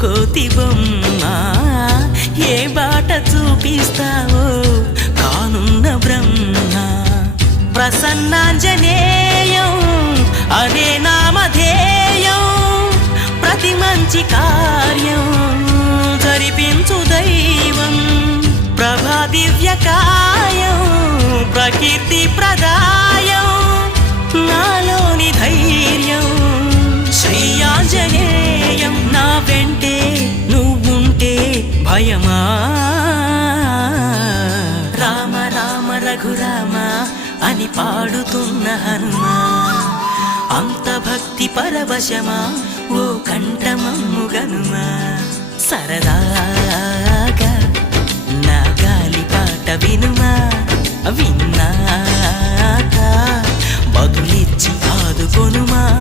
కోతి బొమ్మ ఏ బాట చూపిస్తావో కానున్న బ్రహ్మ ప్రసన్నాంజనేయం అనే నామధేయం ప్రతి మంచి కార్యం జరిపించు దైవం ప్రభా దివ్యకాయం ప్రకీర్తి ప్రదాయం నాలోని ధైర్యం శ్రీ ఆంజనేయం నా వెంటే నువ్వుంటే భయమా రామ రామ రఘురామ అని పాడుతున్న హనుమా అంత భక్తి పరవశమా ఓ కంఠమమ్ము గనుమా సరదాగా నా గాలి పాట వినుమా విన్నాక బదులిచ్చి ఆదుకొనుమా